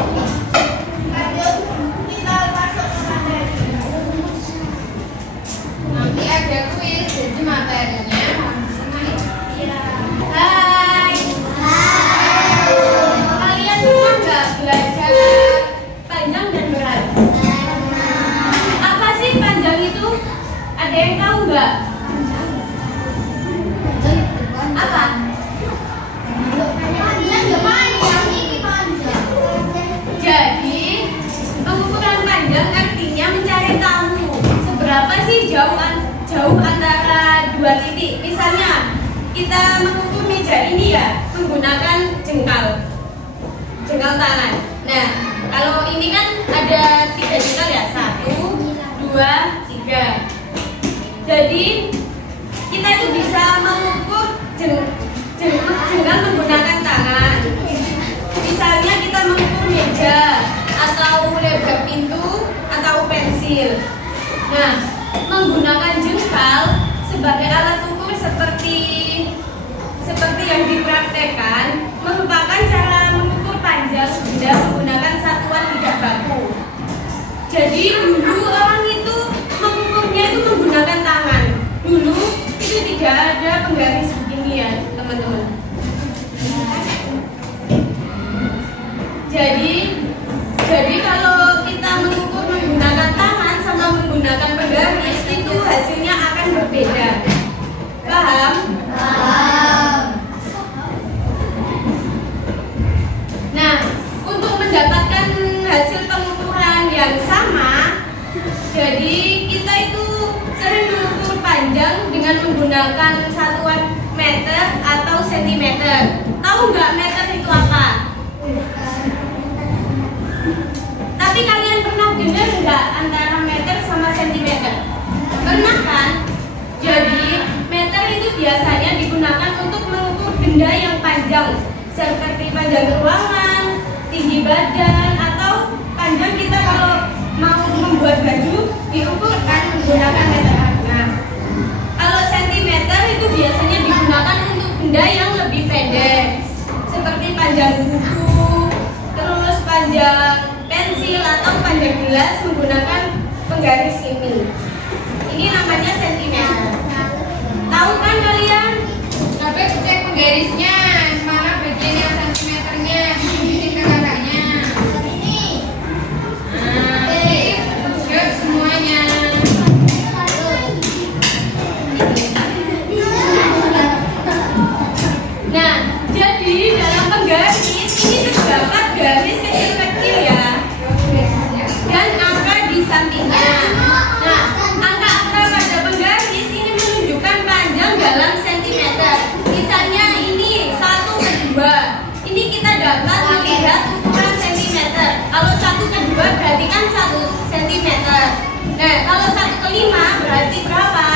Lanjut, kita masuk ke materi. Nanti ada kuis, jadi materinya Iya. Hai. Kalian pernah nggak belajar panjang dan berat? Apa sih panjang itu? Ada yang tahu nggak? Apa? Panjang ya panjang, ini panjang. Jadi pengukuran panjang artinya mencari tahu seberapa sih jauh antara dua titik. Misalnya kita mengukur meja ini ya menggunakan jengkal tangan. Nah, kalau ini kan ada 3 jengkal ya, 1, 2, 3. Jadi kita itu bisa mengukur jengkal menggunakan tangan. Misalnya kita mengukur meja atau lebar pintu atau pensil. Nah, menggunakan jengkal sebagai alat ukur seperti yang dipraktekkan merupakan cara mengukur panjang benda menggunakan satuan tidak baku. Jadi dulu orang itu mengukurnya itu menggunakan tangan. Dulu itu tidak ada penggaris begini ya, teman-teman. Jadi kalau kita mengukur menggunakan tangan sama menggunakan penggaris itu hasilnya akan berbeda. Paham? Nah, untuk mendapatkan hasil pengukuran yang sama, jadi kita itu sering mengukur panjang dengan menggunakan satuan meter atau sentimeter. Tahu nggak meter itu apa? Tapi kalian pernah dengar nggak antara meter sama sentimeter? Pernah kan? Jadi meter itu biasanya digunakan untuk mengukur benda yang panjang, seperti panjang ruangan, tinggi badan, atau panjang kita kalau mau membuat baju diukur kan menggunakan meter. Nah, kalau sentimeter itu biasanya digunakan untuk benda yang lebih pendek, seperti panjang buku, terus panjang pensil atau panjang gelas menggunakan penggaris ini. Ini namanya sentimeter. Tahu kan kalian? Tapi cek penggarisnya, mana bagian yang sentimeternya, titik kakaknya. Ini. Nah, yuk semuanya. Nah, jadi dalam penggaris ini terdapat garis kecil-kecil ya, dan angka di sampingnya. Nah, angka-angka pada penggaris ini menunjukkan panjang dalam sentimeter. Misalnya ini 1/2. Ini kita dapat melihat ukuran sentimeter. Kalau 1/2 berarti kan 1 sentimeter. Nah, kalau 1/5 berarti berapa?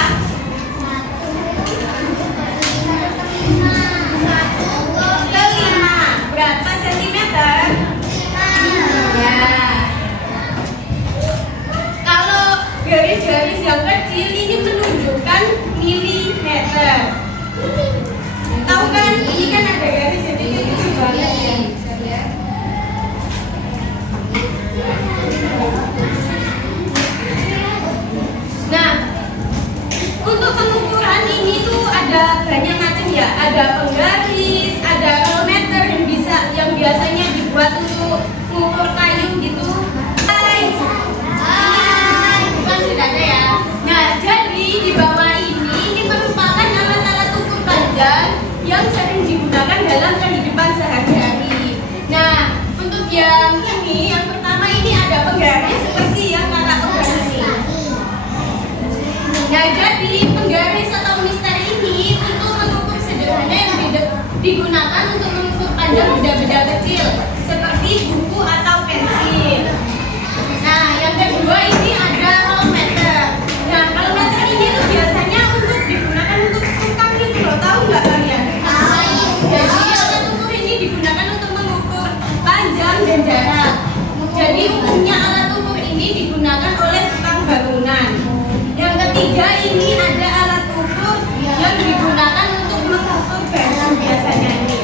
1/5 berapa sentimeter? Ya. Kalau garis-garis yang kecil ini menunjukkan milimeter. Tahu kan? Ini kan ada garis jadi kecil banget ya. Nah, untuk pengukuran ini tuh ada banyak macam ya. Ada penggaris, ada kalau meter yang biasanya dibuat untuk mengukur kayu gitu. Bukan sudah ada ya. Nah, jadi di bawah ini merupakan alat-alat ukur panjang yang sering digunakan dalam kehidupan sehari-hari. Nah, untuk yang ini, yang pertama ini ada penggaris seperti yang kakak pegang ini. Nah, jadi penggaris atau mister ini untuk mengukur sederhana yang digunakan untuk mengukur panjang benda-benda kecil seperti buku atau pensil. Nah, yang kedua ini ada rolmeter. Nah, rolmeter ini tuh biasanya untuk digunakan untuk tukang gitu loh, tahu nggak kalian? Jadi alat ukur ini digunakan untuk mengukur panjang dan jarak. Jadi umumnya alat ukur ini digunakan oleh tukang bangunan. Yang ketiga ini ada alat ukur yang digunakan untuk mengukur baju biasanya ini.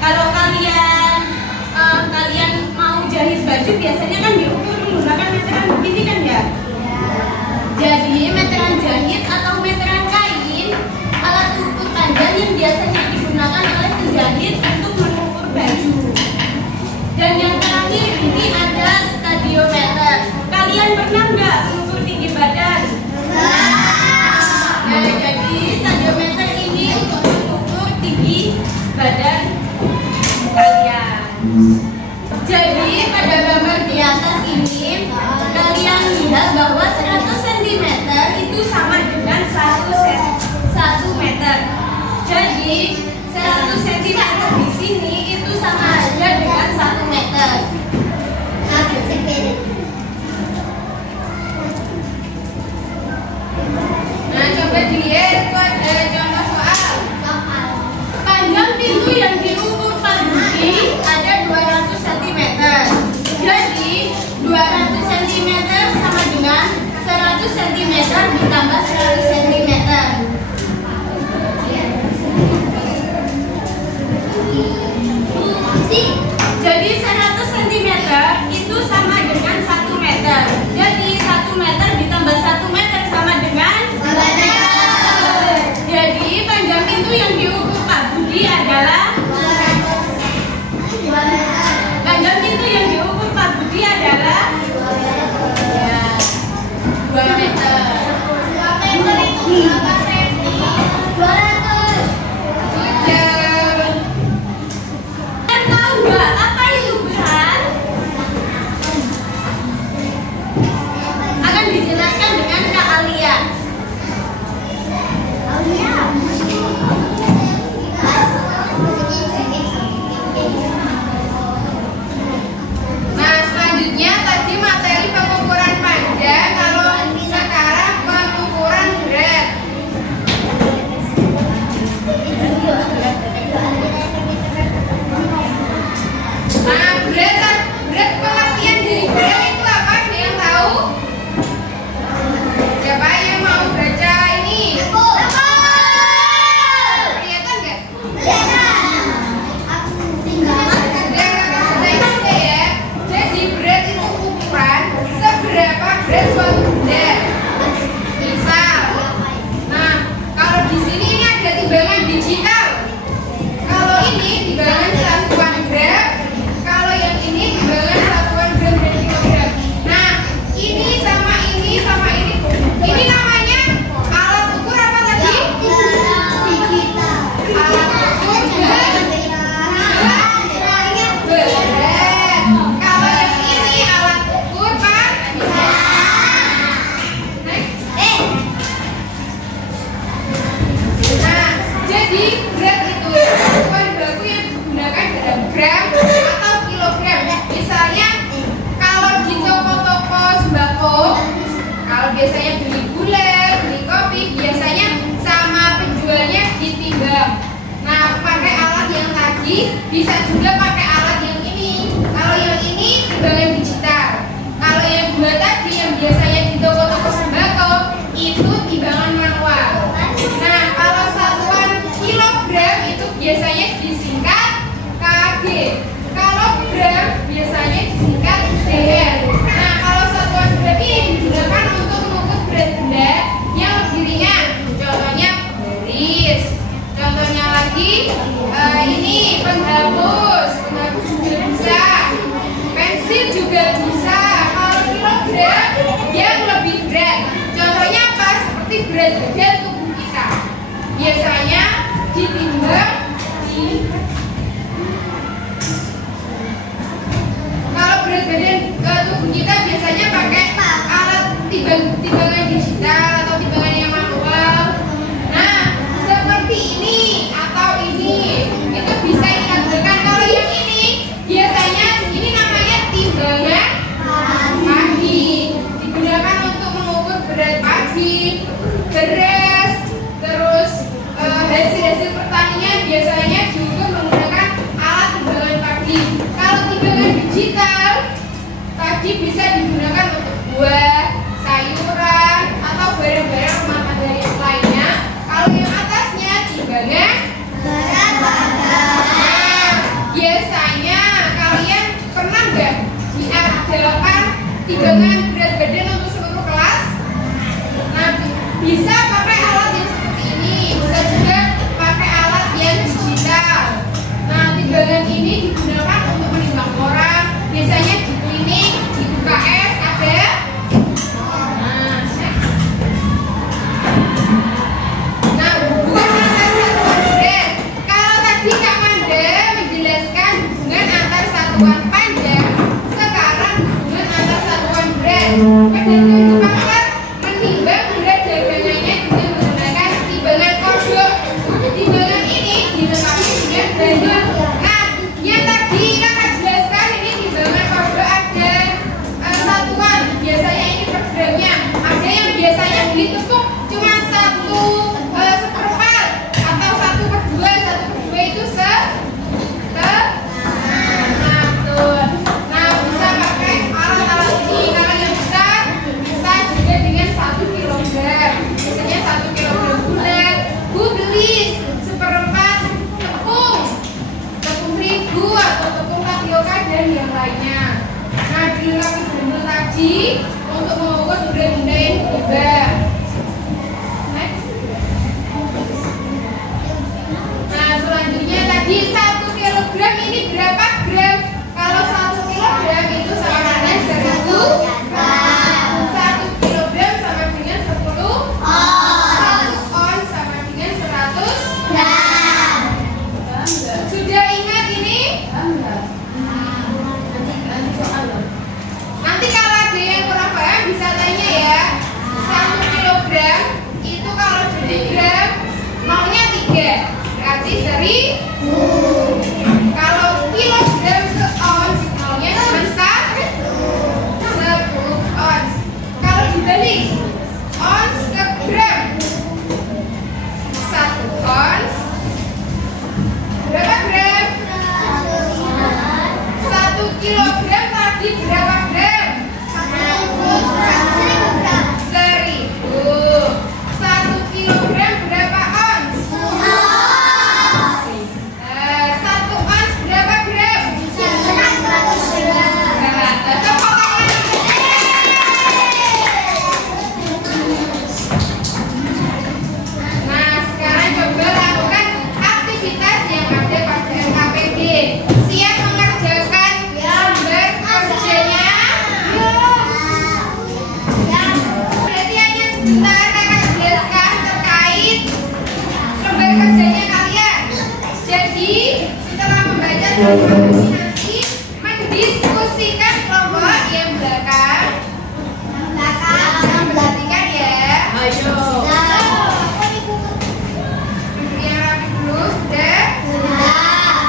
Kalau kalian mau jahit Kalian pernah nggak mengukur tinggi badan? Nah, jadi stadiometer ini untuk mengukur tinggi badan kalian. Jadi pada gambar di atas ini kalian lihat bahwa 100 cm itu sama dengan 1 meter. Jadi 100 cm di sini itu sama aja dengan 1 meter. Nah, coba dilihat itu ada contoh soal. Panjang pintu yang diukur Pak Budi ada 200 cm. Jadi 200 cm sama dengan 100 cm ditambah 100 cm. Jadi 100 cm itu sama dengan 1 meter. Jadi 1 meter ditambah 1 meter sama dengan 2 meter. Jadi panjang pintu yang diukur Pak Budi adalah panjang pintu yang diukur Pak Budi adalah 2 meter. 2 meter itu berapa senti? 200. Kalian tahu nggak apa itu berat? Akan dijelaskan dengan Kak Alia. Nah, selanjutnya tadi materi pengukuran panjang, kalau sekarang pengukuran berat. Nah, berat pengertian dari berat itu apa? Ada yang tahu? Siapa yang mau baca ini? Kelihatan nggak? Jadi berat itu ukuran seberapa berat suatu benda. Misal, nah kalau di sini ini ada timbangan digital. Kalau ini timbangan satuan gram, kalau yang ini timbangan satuan gram dan kilogram. Nah, ini sama ini sama ini. Ini namanya alat ukur apa tadi? Alat ukur berat. Kalau yang ini alat ukur next. Nah, jadi berat itu ukuran baku yang digunakan dalam gram atau kilogram. Misalnya kalau di toko-toko sembako, kalau biasanya beli gula, beli kopi, biasanya sama penjualnya ditimbang. Nah, pakai alat yang tadi, bisa juga pakai alat yang ini. Kalau yang ini timbangan digital. Kalau yang dua tadi yang biasanya di toko-toko sembako itu timbangan manual. Nah, kalau satuan kilogram itu biasanya disingkat kg. Kalau gram biasanya disingkat dr. Nah, kalau satuan gram ini digunakan untuk mengukur berat benda yang lebih ringan. Contohnya baris. Contohnya lagi ini penghapus juga bisa. Pensil juga bisa. Kalau kilogram yang lebih berat. Contohnya apa? Seperti berat badan tubuh kita. Biasanya ditimbang di kalau berat badan tubuh kita biasanya pakai alat timbangan digital atau timbangan yang manual. Nah, seperti ini atau ini itu bisa dikatakan. Kalau yang ini biasanya ini namanya timbangan padi, digunakan untuk mengukur berat padi, beras, terus hasil-hasil pertanian biasanya juga menggunakan alat timbangan padi. Kalau timbangan digital tadi bisa digunakan untuk buah, sayuran, atau barang-barang rumah tangga yang lainnya. Kalau yang atasnya timbangan biasanya kalian pernah nggak diadakan timbangan berat badan untuk seluruh kelas? Nah, bisa pakai alat yang seperti ini, bisa juga pakai alat yang digital. Nah, timbangan ini digunakan untuk menimbang orang. Biasanya di klinik, di UKS ada satuan panjang, sekarang hubungan antar satuan berat. Pedagang di pasar menimbang berat dagangannya dengan menggunakan timbangan kodok. Timbangan ini dilengkapi dengan bandul. Nah, yang tadi kakak jelaskan ini timbangan kodok ada satuan. Biasanya ini per gramnya. Ada yang biasanya ditepuk cuma 1/4 atau 1/2. 1/2 itu Nah, bisa pakai alat-alat ini. Kalau yang besar bisa juga dengan 1 kilogram. Biasanya 1 kilogram bulat. Bu beli 1/4 tepung terigu atau tepung tapioka dan yang lainnya. Nah, dilengkapi bandul tadi untuk mengukur benda-benda yang berubah. Nah, selanjutnya tadi 1 kilogram ini berapa gram? Kalau 1 kilogram itu sama dengan 1000 gram. 1 kilogram sama dengan 10 ons. 1 ons sama dengan 100 gram. Sudah ingat ini? Nanti kalau ada yang kurang paham bisa tanya ya. 1 kilogram itu kalau jadi gram nolnya 3, berarti 1000. Kalau kilogram ke ons nolnya cuma 10 ons. Kalau dibalik ons ke gram, 1 ons berapa gram? 1 kilogram tadi berapa gram? 1000. 1 kilogram berapa ons? 1 ons berapa gram? 100 gram. Nah, sekarang coba lakukan aktivitas yang ada pada KPD. Siap mengerjakan lembar kerjanya? Berarti hanya sebentar kakak jelaskan terkait lembar kerjanya kalian. Jadi setelah membaca lembar ini nanti mendiskusikan kelompok yang belakang. Perhatikan ya. Ayo. Duduk yang rapi dulu, sudah?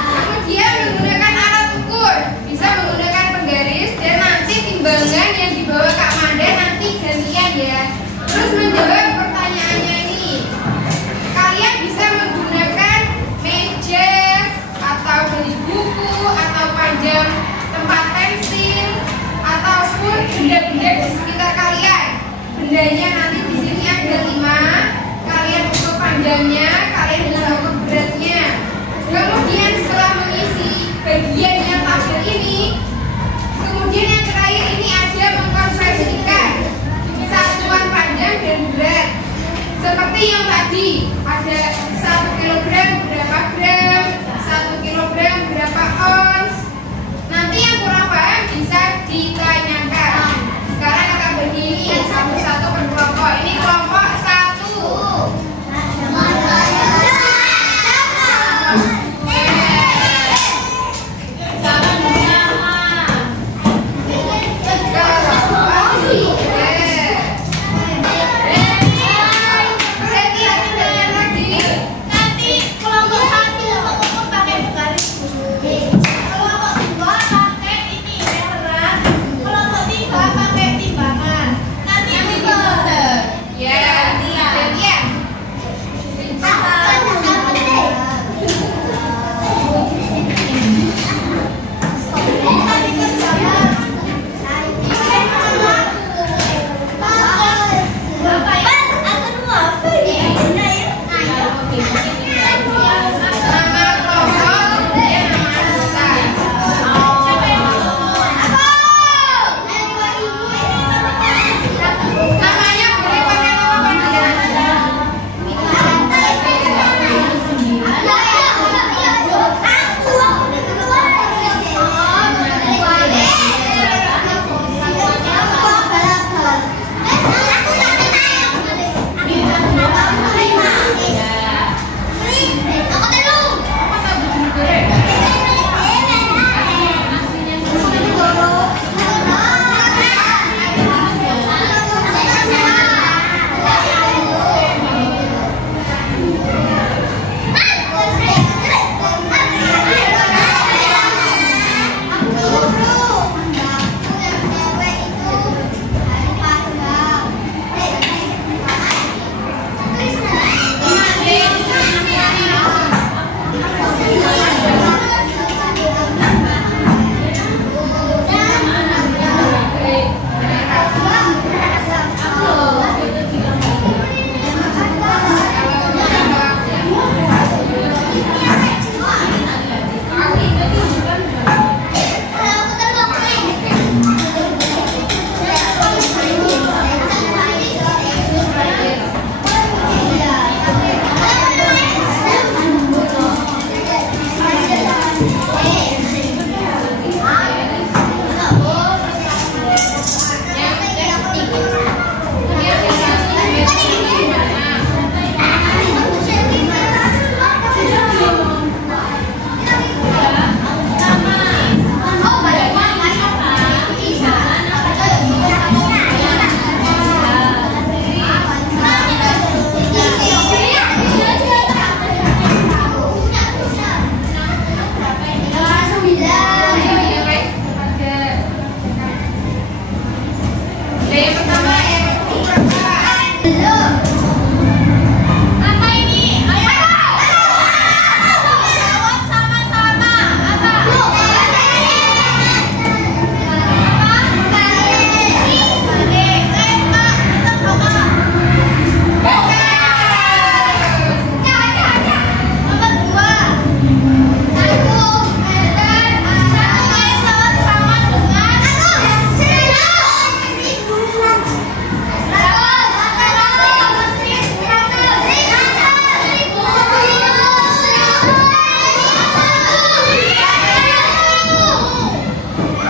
Kemudian menggunakan alat ukur, bisa menggunakan penggaris dan nanti timbangan yang dibawa Kak Manda nanti gantian ya. Terus menjawab pertanyaannya ini. Kalian bisa menggunakan meja atau beli buku atau panjang tempat pensil ataupun benda-benda di sekitar kalian. Bendanya nanti di sini ada 5. Kalian ukur panjangnya, kalian bisa ukur beratnya. Kemudian setelah mengisi bagian yang tampil ini, kemudian yang terakhir ini ada mengkonversikan satuan panjang dan berat. Seperti yang tadi ada 1 kilogram berapa gram, 1 kilogram berapa ons. Nanti yang kurang paham bisa ditanyakan. Sekarang akan berdiri satu-satu per kelompok. Ini kelompok 1.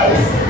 guys.